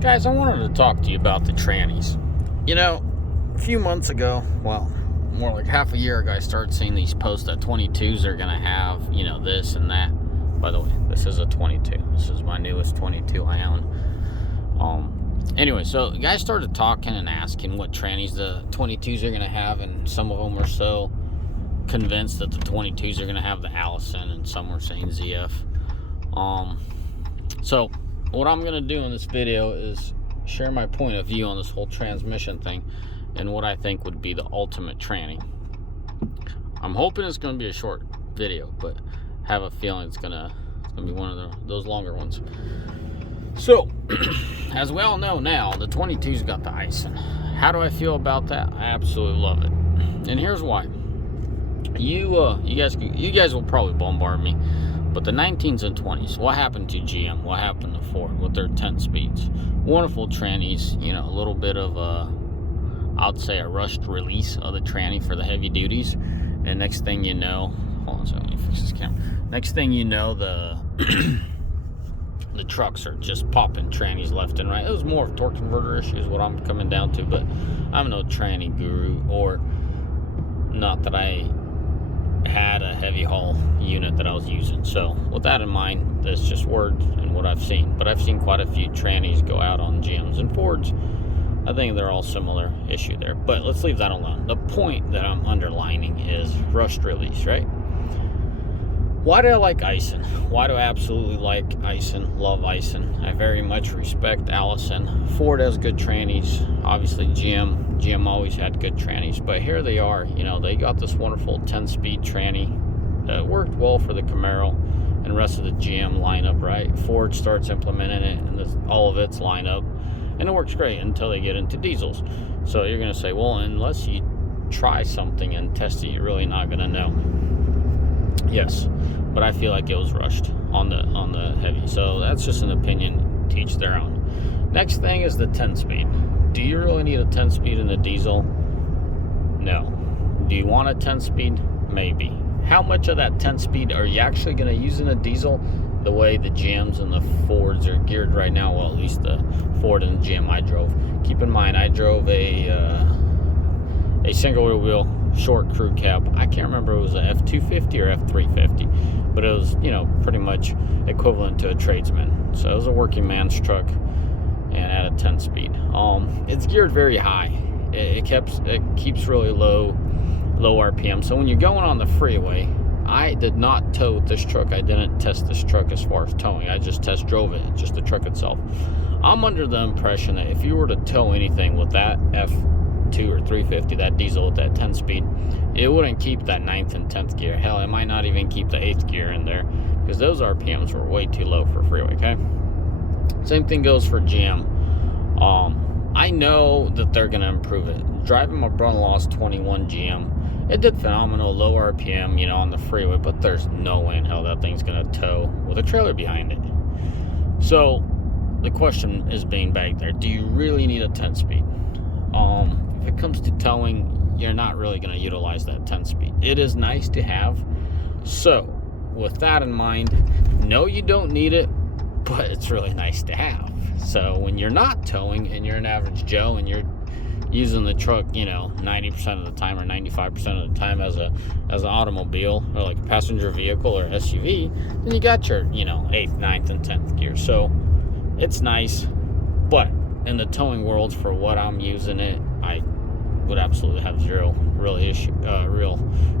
Guys, I wanted to talk to you about the trannies. A few months ago, well, more like half a year ago, I started seeing these posts that 22s are going to have, this and that. By the way, this is a 22. This is my newest 22 I own. Anyway, so the guys started talking and asking what trannies the 22s are going to have, and some of them were so convinced that the 22s are going to have the Allison, and some were saying ZF. So what I'm going to do in this video is share my point of view on this whole transmission thing and what I think would be the ultimate tranny. I'm hoping it's going to be a short video, but have a feeling it's going to be one of those longer ones. So, as we all know now, the 22's got the Aisin. How do I feel about that? I absolutely love it. And here's why. You guys will probably bombard me, but the 19s and 20s, what happened to GM? What happened to Ford with their 10 speeds? Wonderful trannies, a little bit of I'd say a rushed release of the tranny for the heavy duties. And next thing you know, hold on a second, let me fix this camera. Next thing you know, the trucks are just popping trannies left and right. It was more of torque converter issues, what I'm coming down to, but I'm no tranny guru, or not that I had a heavy haul unit that I was using. So with that in mind, that's just words and what I've seen. But I've seen quite a few trannies go out on GMs and Fords. I think they're all similar issue there, but let's leave that alone. The point that I'm underlining is rushed release, right? Why do I like Aisin? Why do I absolutely like Aisin? Love Aisin. I very much respect Allison. Ford has good trannies. Obviously GM always had good trannies, but here they are. They got this wonderful 10-speed tranny that worked well for the Camaro and the rest of the GM lineup, right? Ford starts implementing it and all of its lineup, and it works great until they get into diesels. So you're going to say, well, unless you try something and test it, you're really not going to know. Yes, but I feel like it was rushed on the heavy. So that's just an opinion, to each their own. Next thing is the 10-speed. Do you really need a 10-speed in a diesel? No. Do you want a 10-speed? Maybe. How much of that 10-speed are you actually going to use in a diesel? The way the GMs and the Fords are geared right now, well, at least the Ford and the GM I drove. Keep in mind, I drove a single wheel short crew cab. I can't remember if it was a F250 or F350, but it was, pretty much equivalent to a tradesman. So it was a working man's truck and at a 10-speed. It's geared very high. It keeps really low RPM. So when you're going on the freeway, I did not tow this truck. I didn't test this truck as far as towing. I just test drove it, just the truck itself. I'm under the impression that if you were to tow anything with that F2 or 350, that diesel with that 10-speed, it wouldn't keep that 9th and 10th gear. Hell, it might not even keep the 8th gear in there, because those RPMs were way too low for freeway, okay? Same thing goes for GM. I know that they're going to improve it. Driving my brother-in-law's 21 GM, it did phenomenal, low RPM, on the freeway, but there's no way in hell that thing's going to tow with a trailer behind it. So the question is being bagged there. Do you really need a 10-speed? If it comes to towing, you're not really going to utilize that 10-speed. It is nice to have. So with that in mind, no, you don't need it, but it's really nice to have. So when you're not towing and you're an average Joe and you're using the truck, 90% of the time or 95% of the time as an automobile or like a passenger vehicle or SUV, then you got your, 8th, 9th, and 10th gear. So it's nice, but in the towing world, for what I'm using it, I would absolutely have zero real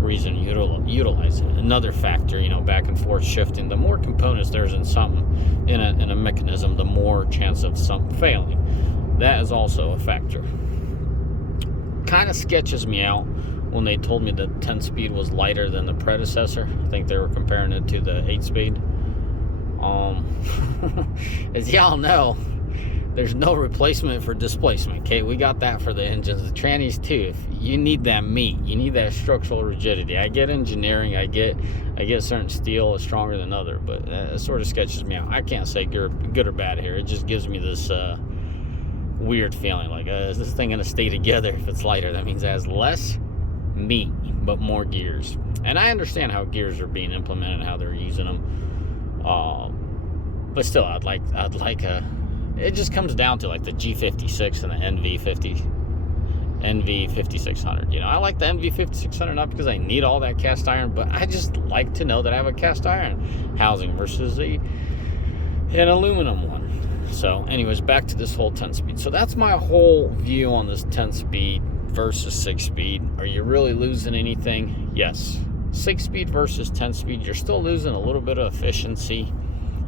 reason to utilize it. Another factor, back and forth shifting. The more components there's in something, in a mechanism, the more chance of something failing. That is also a factor. Kind of sketches me out when they told me the 10-speed was lighter than the predecessor. I think they were comparing it to the 8-speed. As y'all know, there's no replacement for displacement. Okay, we got that for the engines. The trannies too. If you need that meat, you need that structural rigidity. I get engineering. I get certain steel is stronger than other, but it sort of sketches me out. I can't say good or bad here. It just gives me this weird feeling like, is this thing going to stay together if it's lighter? That means it has less meat but more gears. And I understand how gears are being implemented and how they're using them. But still, I'd like a it just comes down to like the G56 and the NV5600. You know, I like the NV5600 not because I need all that cast iron, but I just like to know that I have a cast iron housing versus an aluminum one. So anyways, back to this whole 10-speed. So that's my whole view on this 10-speed versus 6-speed. Are you really losing anything? Yes. 6-speed versus 10-speed, you're still losing a little bit of efficiency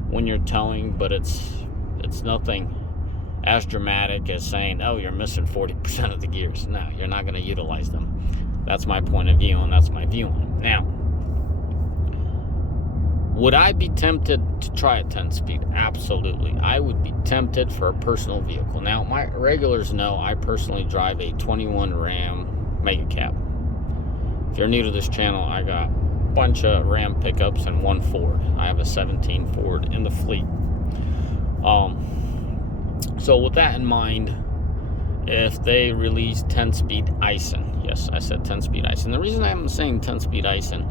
when you're towing, but it's nothing as dramatic as saying, oh, you're missing 40% of the gears. No, you're not going to utilize them. That's my point of view, and that's my view on it. Now, would I be tempted to try a 10-speed? Absolutely. I would be tempted for a personal vehicle. Now, my regulars know I personally drive a 21 Ram Mega Cab. If you're new to this channel, I got a bunch of Ram pickups and one Ford. I have a 17 Ford in the fleet. So with that in mind, if they release 10-speed Aisin, yes, I said 10-speed Aisin. The reason I'm saying 10-speed Aisin,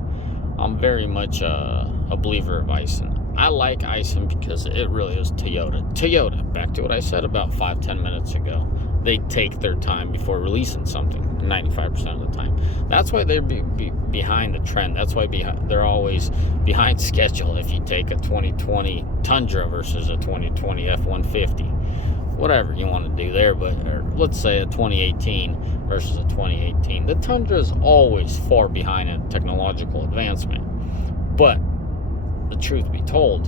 I'm very much a believer of Aisin. I like Aisin because it really is Toyota. Toyota, back to what I said about 5-10 minutes ago. They take their time before releasing something, 95% of the time. That's why they're behind the trend. That's why they're always behind schedule. If you take a 2020 Tundra versus a 2020 F-150, whatever you want to do there, but let's say a 2018 versus a 2018. The Tundra is always far behind in technological advancement. But the truth be told,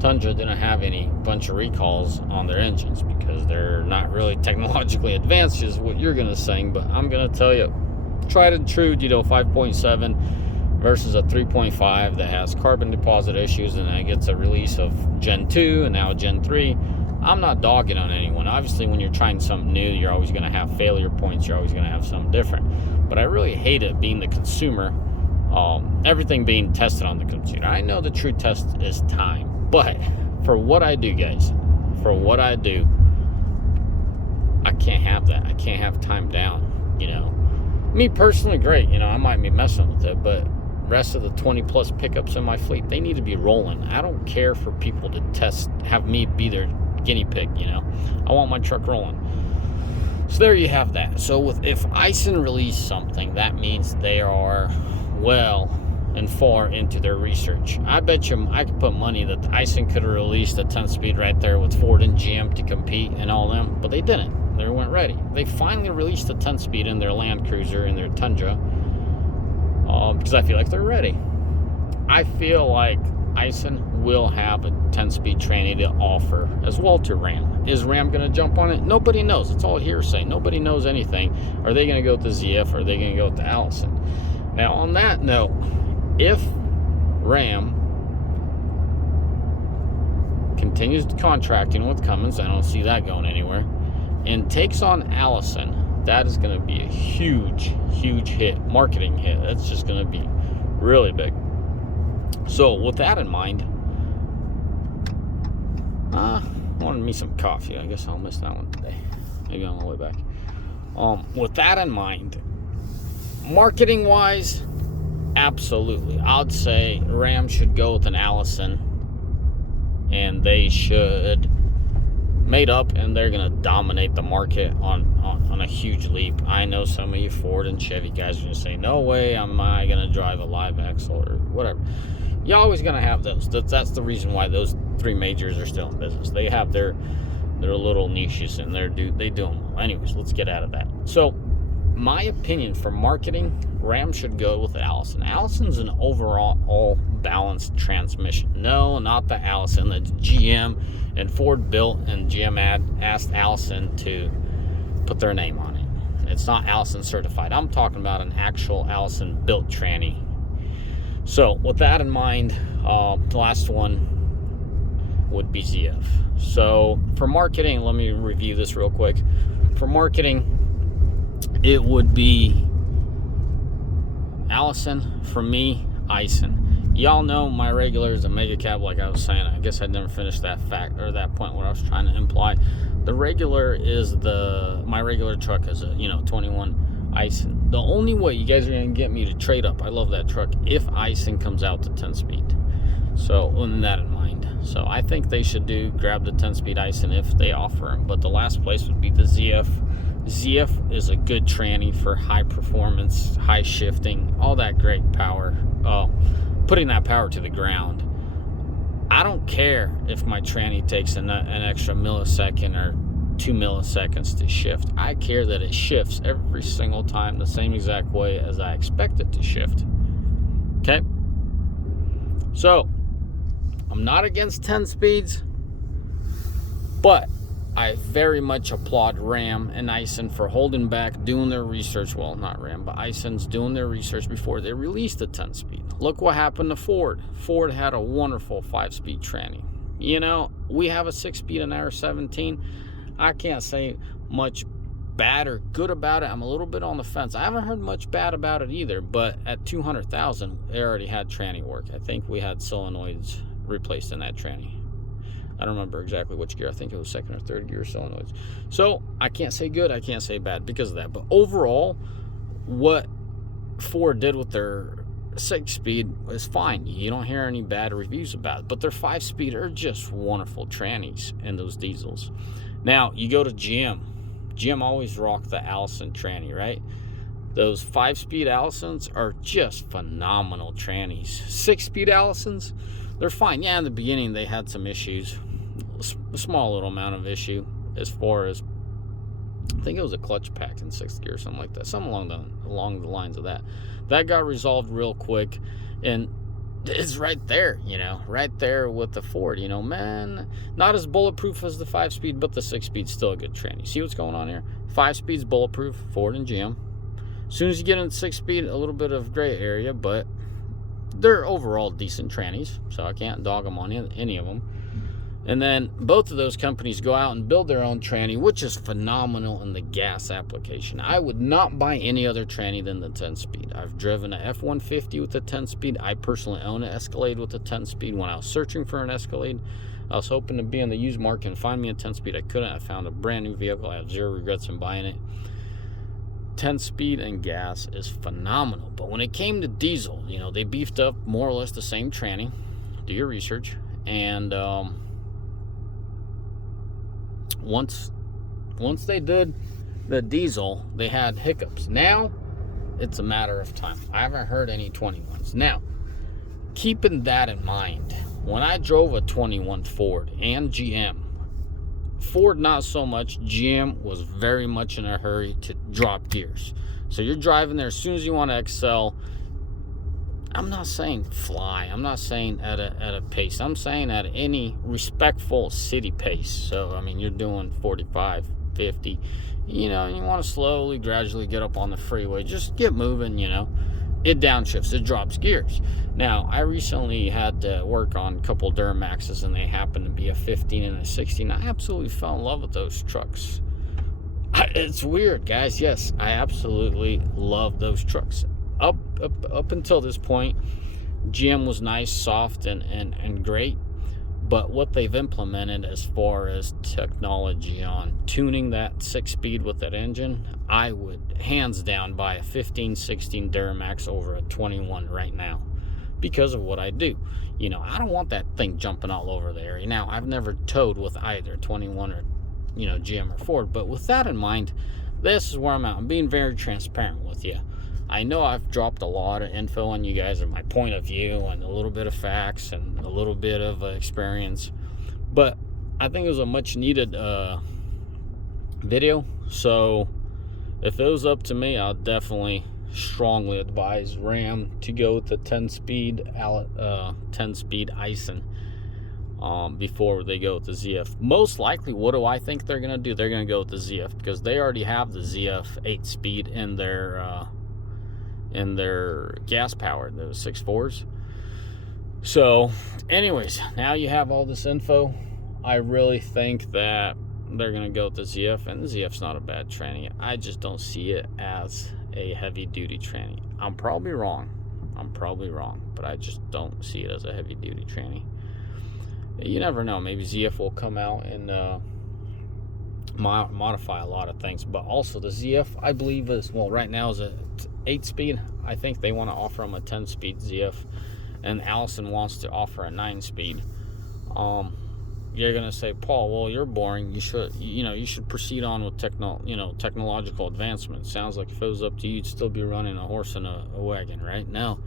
Tundra didn't have any bunch of recalls on their engines because they're not really technologically advanced, is what you're going to say. But I'm going to tell you, tried and true, 5.7 versus a 3.5 that has carbon deposit issues, and then gets a release of Gen 2 and now Gen 3. I'm not dogging on anyone. Obviously, when you're trying something new, you're always going to have failure points. You're always going to have something different. But I really hate it being the consumer, everything being tested on the consumer. I know the true test is time. But for what I do, guys, for what I do, I can't have that. I can't have time down, you know. Me personally, great. You know, I might be messing with it, but rest of the 20-plus pickups in my fleet, they need to be rolling. I don't care for people to have me be their guinea pig, you know. I want my truck rolling. So there you have that. So if Aisin released something, that means they are well and far into their research. I bet you I could put money that the Aisin could have released a 10-speed right there with Ford and GM to compete and all them, but they didn't. They weren't ready. They finally released a 10-speed in their Land Cruiser, in their Tundra, because I feel like they're ready. I feel like Aisin will have a 10-speed tranny to offer as well to Ram. Is Ram going to jump on it? Nobody knows. It's all hearsay. Nobody knows anything. Are they going to go with the ZF, or are they going to go with the Allison? Now, on that note, if Ram continues contracting with Cummins, I don't see that going anywhere, and takes on Allison, that is going to be a huge, huge hit, marketing hit. That's just going to be really big. So with that in mind, I wanted me some coffee. I guess I'll miss that one today. Maybe on the way back. With that in mind, marketing wise, absolutely. I'd say Ram should go with an Allison, and they should made up, and they're going to dominate the market on a huge leap. I know some of you Ford and Chevy guys are going to say, no way am I going to drive a live axle or whatever. You're always going to have those. That's the reason why those three majors are still in business. They have their little niches, and they do them well. Anyways, let's get out of that. So my opinion for marketing, Ram should go with Allison. Allison's an overall all balanced transmission. No, not the Allison that GM and Ford built, and GM asked Allison to put their name on it. It's not Allison certified. I'm talking about an actual Allison built tranny. So with that in mind, the last one would be ZF. So for marketing, let me review this real quick. For marketing, it would be Allison. For me, Aisin. Y'all know my regular is a mega cab, like I was saying. I guess I never finished that fact or that point where I was trying to imply. The regular is my regular truck is a 21 Aisin. The only way you guys are gonna get me to trade up, I love that truck, if Aisin comes out to 10 speed. So with that in mind. So I think they should grab the 10-speed Aisin if they offer them. But the last place would be the ZF. ZF is a good tranny for high performance, high shifting, all that great power. Putting that power to the ground. I don't care if my tranny takes an extra millisecond or 2 milliseconds to shift. I care that it shifts every single time the same exact way as I expect it to shift. Okay? So, I'm not against 10 speeds, but I very much applaud Ram and Aisin for holding back, doing their research. Well, not Ram, but Aisin's doing their research before they released the 10-speed. Look what happened to Ford. Ford had a wonderful 5-speed tranny. You know, we have a 6-speed in our 17. I can't say much bad or good about it. I'm a little bit on the fence. I haven't heard much bad about it either, but at 200,000, it already had tranny work. I think we had solenoids replaced in that tranny. I don't remember exactly which gear. I think it was second or third gear solenoids. So I can't say good, I can't say bad because of that. But overall, what Ford did with their 6-speed is fine. You don't hear any bad reviews about it. But their 5-speed are just wonderful trannies in those diesels. Now, you go to GM. GM always rocked the Allison tranny, right? Those 5-speed Allisons are just phenomenal trannies. 6-speed Allisons, they're fine. Yeah, in the beginning they had some issues, a small little amount of issue as far as, I think it was a clutch pack in 6th gear or something like that, something along the lines of that. That got resolved real quick, and it's right there, you know, right there with the Ford, you know, man, not as bulletproof as the 5-speed, but the 6-speed's still a good tranny. See what's going on here? 5-speed's bulletproof, Ford and GM. As soon as you get into 6-speed, a little bit of gray area, but they're overall decent trannies, so I can't dog them on any of them. And then both of those companies go out and build their own tranny, which is phenomenal in the gas application. I would not buy any other tranny than the 10-speed. I've driven a F-150 with a 10-speed. I personally own an Escalade with a 10-speed. When I was searching for an Escalade, I was hoping to be in the used market and find me a 10-speed. I couldn't. I found a brand new vehicle. I have zero regrets in buying it. 10-speed and gas is phenomenal. But when it came to diesel, you know, they beefed up more or less the same tranny. Do your research. And once they did the diesel, they had hiccups. Now it's a matter of time. I haven't heard any 21s. Now, keeping that in mind, when I drove a 21 Ford and GM, Ford not so much, GM was very much in a hurry to drop gears. So you're driving there as soon as you want to excel. I'm not saying fly, I'm not saying at a pace, I'm saying at any respectful city pace. So I mean, you're doing 45, 50, you know, and you want to slowly, gradually get up on the freeway, just get moving, you know. It downshifts, it drops gears. Now, I recently had to work on a couple Duramaxes, and they happened to be a 15 and a 16. I absolutely fell in love with those trucks. It's weird, guys. Yes, I absolutely love those trucks. Up until this point, GM was nice, soft, and great. But what they've implemented as far as technology on tuning that 6-speed with that engine, I would hands down buy a 15, 16 Duramax over a 21 right now because of what I do. You know, I don't want that thing jumping all over the area. Now, I've never towed with either 21 or, you know, GM or Ford. But with that in mind, this is where I'm at. I'm being very transparent with you. I know I've dropped a lot of info on you guys and my point of view and a little bit of facts and a little bit of experience, but I think it was a much needed video. So if it was up to me, I'll definitely strongly advise Ram to go with the 10-speed Aisin before they go with the ZF. Most likely, what do I think they're going to do? They're going to go with the ZF because they already have the ZF 8-speed in their gas powered, those 6.4s. So anyways, now you have all this info. I really think that they're gonna go with the ZF, and the ZF's not a bad tranny. I just don't see it as a heavy duty tranny. I'm probably wrong, but I just don't see it as a heavy duty tranny. You never know, maybe ZF will come out and modify a lot of things. But also the ZF, I believe, is, well, right now is a 8-speed. I think they want to offer them a 10-speed ZF, and Allison wants to offer a 9-speed. You're gonna say, Paul, well, you're boring. You should proceed on with technological advancement. Sounds like if it was up to you, you'd still be running a horse in a wagon, right? No,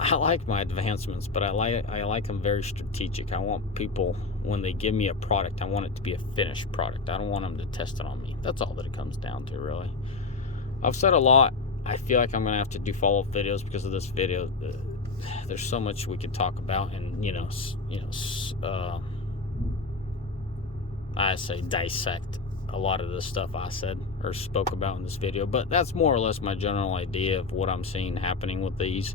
I like my advancements, but I like them very strategic. I want people, when they give me a product, I want it to be a finished product. I don't want them to test it on me. That's all that it comes down to, really. I've said a lot. I feel like I'm gonna have to do follow-up videos because of this video. There's so much we could talk about, and I say dissect a lot of the stuff I said or spoke about in this video, but that's more or less my general idea of what I'm seeing happening with these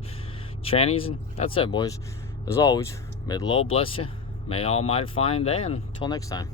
trannies. And that's it, boys. As always, may the Lord bless you. May Almighty find day, and until next time.